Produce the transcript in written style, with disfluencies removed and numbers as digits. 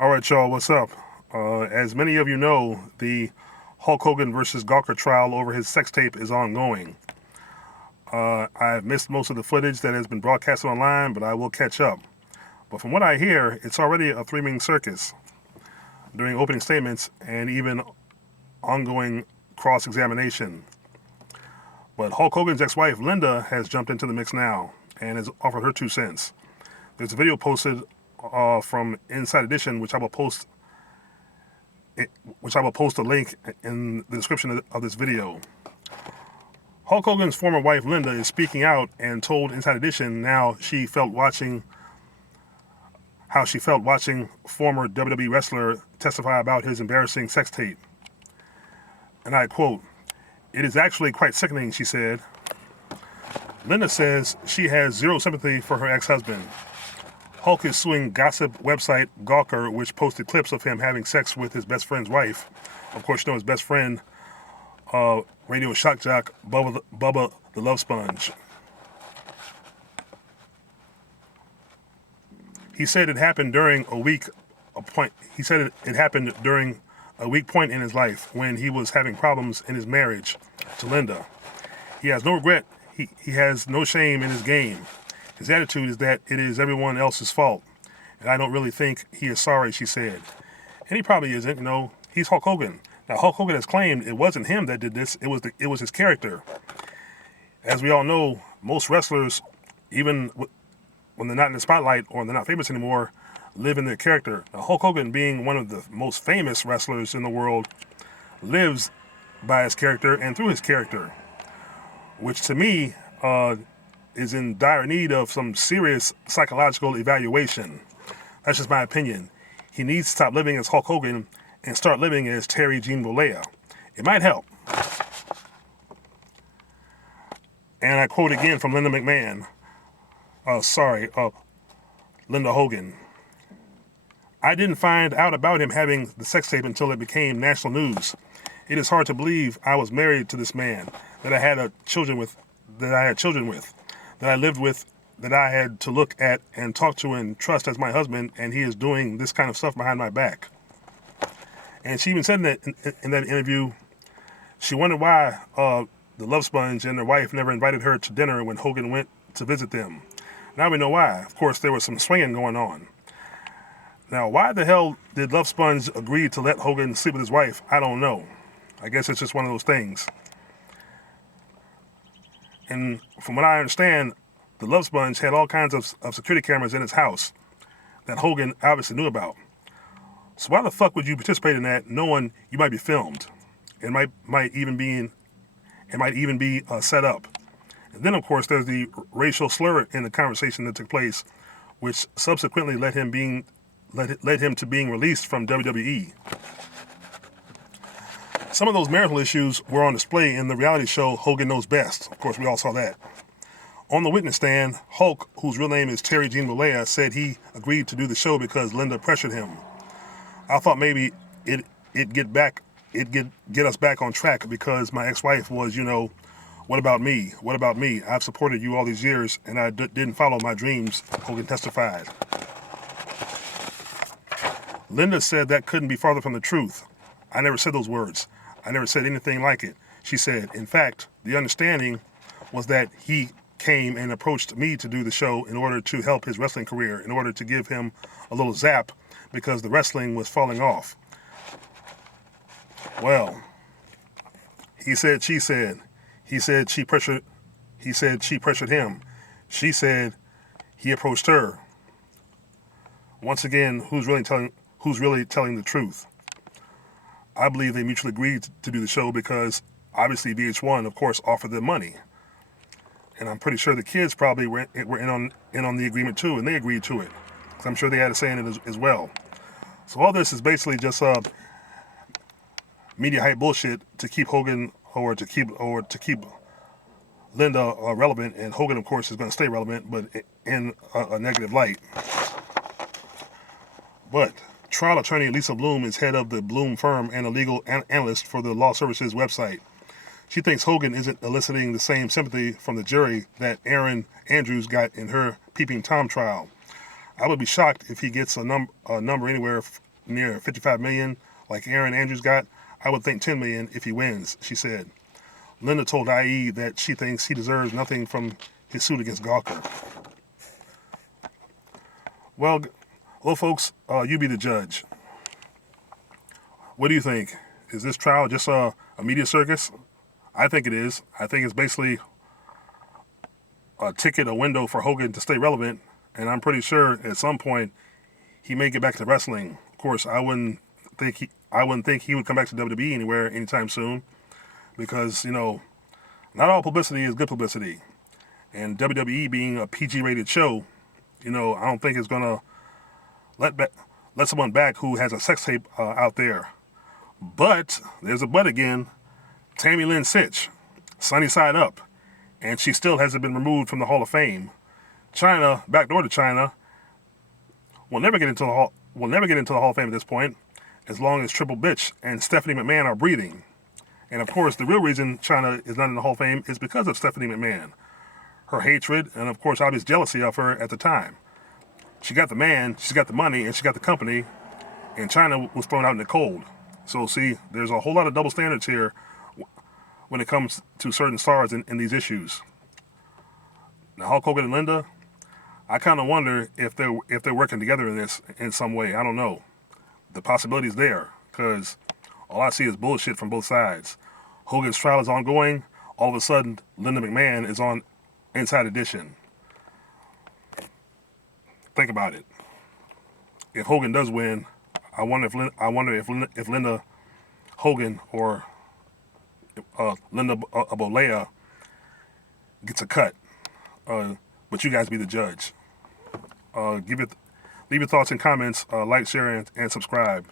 All right, y'all, what's up? As many of you know, the Hulk Hogan versus Gawker trial over his sex tape is ongoing. I've missed most of the footage that has been broadcasted online, but I will catch up. But from what I hear, it's already a three-ring circus during opening statements and even ongoing cross-examination. But Hulk Hogan's ex-wife, Linda, has jumped into the mix now and has offered her 2 cents. There's a video posted from Inside Edition, which I will post a link in the description of this video. Hulk Hogan's former wife Linda is speaking out and told Inside Edition how she felt watching former WWE wrestler testify about his embarrassing sex tape. And I quote, "It is actually quite sickening," she said. Linda says she has zero sympathy for her ex-husband. Hulk is suing gossip website Gawker, which posted clips of him having sex with his best friend's wife. Of course, you know his best friend, radio shock jock Bubba the Love Sponge. He said it happened during a weak point. He said it happened during a weak point in his life when he was having problems in his marriage to Linda. He has no regret. He has no shame in his game. His attitude is that it is everyone else's fault, and I don't really think he is sorry, she said. And he probably isn't. He's Hulk Hogan. Now, Hulk Hogan has claimed it wasn't him that did this. It was his character. As we all know, most wrestlers, even when they're not in the spotlight or they're not famous anymore, live in their character. Now, Hulk Hogan, being one of the most famous wrestlers in the world, lives by his character and through his character, which to me is in dire need of some serious psychological evaluation. That's just my opinion. He needs to stop living as Hulk Hogan and start living as Terry Jean Bollea. It might help. And I quote again from Linda McMahon. Linda Hogan. "I didn't find out about him having the sex tape until it became national news. It is hard to believe I was married to this man, that I had children with, that I lived with, that I had to look at and talk to and trust as my husband, and he is doing this kind of stuff behind my back." And she even said in that interview, she wondered why the Love Sponge and their wife never invited her to dinner when Hogan went to visit them. Now we know why. Of course, there was some swinging going on. Now, why the hell did Love Sponge agree to let Hogan sleep with his wife? I don't know. I guess it's just one of those things. And from what I understand, the Love Sponge had all kinds of security cameras in his house that Hogan obviously knew about. So why the fuck would you participate in that knowing you might be filmed? It might even be set up. And then, of course, there's the racial slur in the conversation that took place, which subsequently led him to being released from WWE. Some of those marital issues were on display in the reality show Hogan Knows Best. Of course, we all saw that. On the witness stand, Hulk, whose real name is Terry Jean Bollea, said he agreed to do the show because Linda pressured him. I thought maybe it'd get us back on track because my ex-wife was, what about me? What about me? I've supported you all these years and I didn't follow my dreams, Hogan testified. Linda said that couldn't be farther from the truth. I never said those words. I never said anything like it. She said, in fact, the understanding was that he came and approached me to do the show in order to help his wrestling career, in order to give him a little zap because the wrestling was falling off. Well, he said, she said. He said she pressured him. She said he approached her. Once again, who's really telling the truth? I believe they mutually agreed to do the show because obviously VH1, of course, offered them money. And I'm pretty sure the kids probably were in on the agreement too, and they agreed to it. Because I'm sure they had a say in it as well. So all this is basically just media hype bullshit to keep Hogan or to keep Linda relevant, and Hogan, of course, is going to stay relevant, but in a negative light. But trial attorney Lisa Bloom is head of the Bloom firm and a legal analyst for the Law Services website. She thinks Hogan isn't eliciting the same sympathy from the jury that Erin Andrews got in her Peeping Tom trial. I would be shocked if he gets a number anywhere near 55 million, like Aaron Andrews got. I would think 10 million if he wins, she said. Linda told IE that she thinks he deserves nothing from his suit against Gawker. Well, folks, you be the judge. What do you think? Is this trial just a media circus? I think it is. I think it's basically a ticket, a window for Hogan to stay relevant, and I'm pretty sure at some point he may get back to wrestling. Of course, I wouldn't think he would come back to WWE anywhere anytime soon, because not all publicity is good publicity, and WWE being a PG-rated show, I don't think it's gonna let someone back who has a sex tape out there. But there's a but again. Tammy Lynn Sitch, sunny side up, and she still hasn't been removed from the Hall of Fame. China, backdoor to China, will never get into the Hall of Fame at this point, as long as Triple Bitch and Stephanie McMahon are breathing. And of course, the real reason China is not in the Hall of Fame is because of Stephanie McMahon, her hatred, and of course obvious jealousy of her at the time. She got the man, she's got the money, and she got the company, and China was thrown out in the cold. So see, there's a whole lot of double standards here when it comes to certain stars in these issues. Now, Hulk Hogan and Linda, I kind of wonder if they're working together in this in some way. I don't know. The possibility's there, because all I see is bullshit from both sides. Hogan's trial is ongoing. All of a sudden, Linda McMahon is on Inside Edition. Think about it. If Hogan does win, I wonder if Linda Hogan or Linda Bolea gets a cut. But you guys be the judge. Leave your thoughts and comments. Like, share, and subscribe.